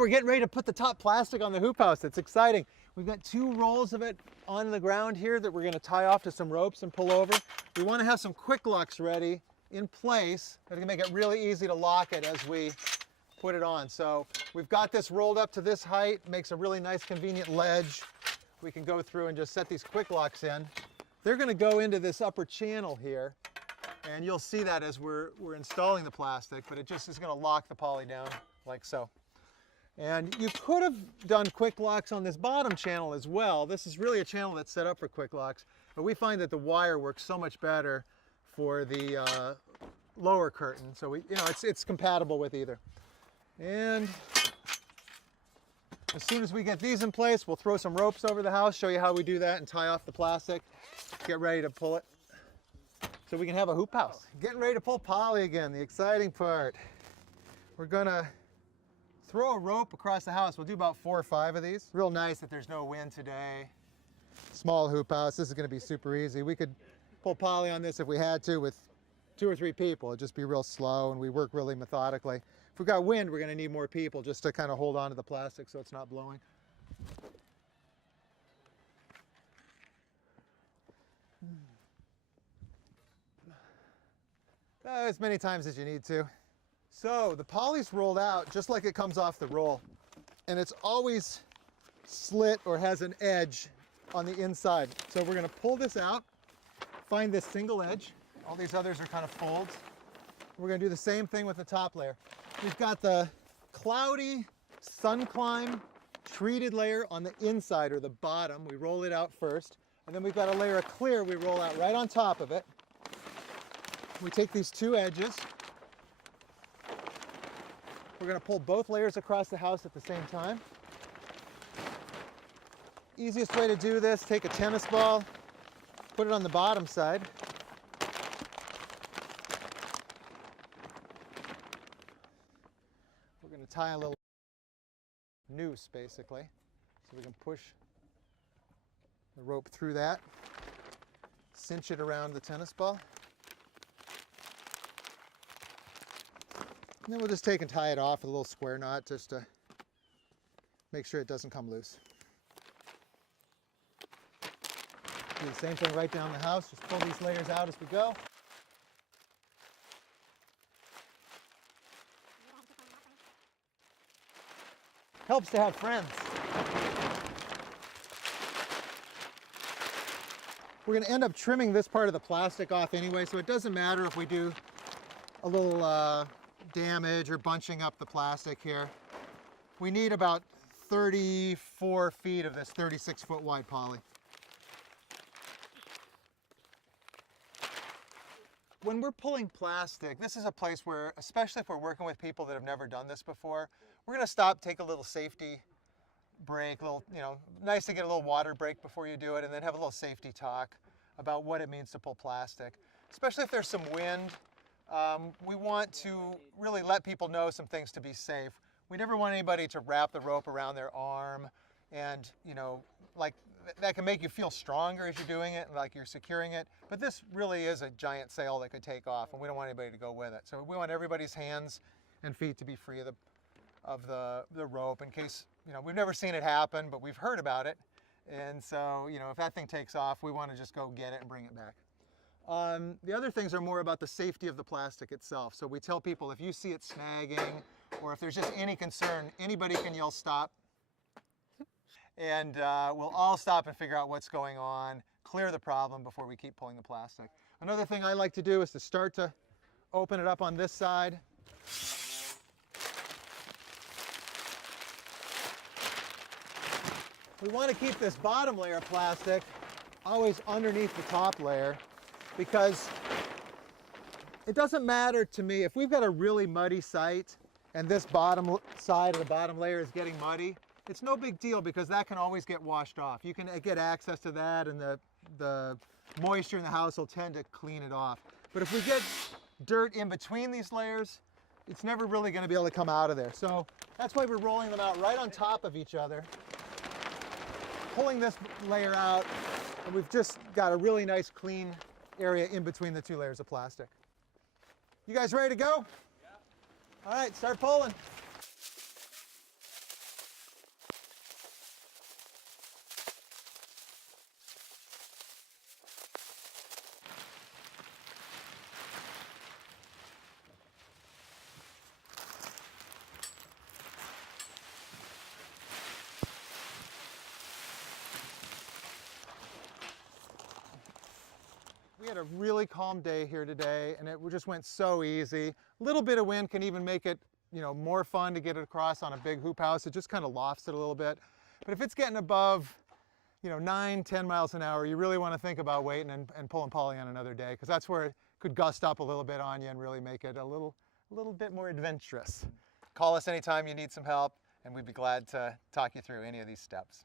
we're getting ready to put the top plastic on the hoop house. It's exciting. We've got 2 rolls of it on the ground here that we're going to tie off to some ropes and pull over. We want to have some quick locks ready in place that can make it really easy to lock it as we put it on. So we've got this rolled up to this height, makes a really nice convenient ledge. We can go through and just set these quick locks in. They're going to go into this upper channel here, and you'll see that as we're installing the plastic, but it just is going to lock the poly down like so. And you could have done quick locks on this bottom channel as well. This is really a channel that's set up for quick locks, but we find that the wire works so much better for the lower curtain. So it's compatible with either. And as soon as we get these in place, we'll throw some ropes over the house, show you how we do that and tie off the plastic. Get ready to pull it so we can have a hoop house. Getting ready to pull poly again, the exciting part. We're gonna throw a rope across the house. We'll do about 4 or 5 of these. Real nice that there's no wind today. Small hoop house, this is gonna be super easy. We could pull poly on this if we had to with 2 or 3 people. It'd just be real slow and we work really methodically. If we've got wind, we're gonna need more people just to kind of hold on to the plastic so it's not blowing. As many times as you need to. So the poly's rolled out just like it comes off the roll, and it's always slit or has an edge on the inside. So we're going to pull this out, find this single edge. All these others are kind of folds. We're going to do the same thing with the top layer. We've got the cloudy sun climb treated layer on the inside or the bottom. We roll it out first, and then we've got a layer of clear we roll out right on top of it. We take these 2 edges. We're going to pull both layers across the house at the same time. Easiest way to do this, take a tennis ball, put it on the bottom side. We're going to tie a little noose basically, so we can push the rope through that, cinch it around the tennis ball. And then we'll just take and tie it off with a little square knot just to make sure it doesn't come loose. Do the same thing right down the house, just pull these layers out as we go. Helps to have friends. We're going to end up trimming this part of the plastic off anyway, so it doesn't matter if we do a little damage or bunching up the plastic here. We need about 34 feet of this 36-foot wide poly. When we're pulling plastic, this is a place where, especially if we're working with people that have never done this before, we're going to stop, take a little safety break, nice to get a little water break before you do it, and then have a little safety talk about what it means to pull plastic. Especially if there's some wind, we want to really let people know some things to be safe. We never want anybody to wrap the rope around their arm and, like that can make you feel stronger as you're doing it, like you're securing it. But this really is a giant sail that could take off, and we don't want anybody to go with it. So we want everybody's hands and feet to be free of the rope in case, we've never seen it happen, but we've heard about it. And so, if that thing takes off, we want to just go get it and bring it back. The other things are more about the safety of the plastic itself. So we tell people if you see it snagging or if there's just any concern, anybody can yell stop. And we'll all stop and figure out what's going on, clear the problem before we keep pulling the plastic. Another thing I like to do is to start to open it up on this side. We want to keep this bottom layer of plastic always underneath the top layer, because it doesn't matter to me if we've got a really muddy site and this bottom side of the bottom layer is getting muddy. It's no big deal because that can always get washed off. You can get access to that, and the moisture in the house will tend to clean it off. But if we get dirt in between these layers, it's never really going to be able to come out of there. So that's why we're rolling them out right on top of each other, pulling this layer out, and we've just got a really nice clean area in between the 2 layers of plastic. You guys ready to go? Yeah. All right, start pulling. had a really calm day here today, and it just went so easy. A little bit of wind can even make it, you know, more fun to get it across on a big hoop house. It just kind of lofts it a little bit. But if it's getting above, you know, 9-10 miles an hour, you really want to think about waiting and pulling poly on another day, because that's where it could gust up a little bit on you and really make it a little bit more adventurous. Call us anytime you need some help, and we'd be glad to talk you through any of these steps.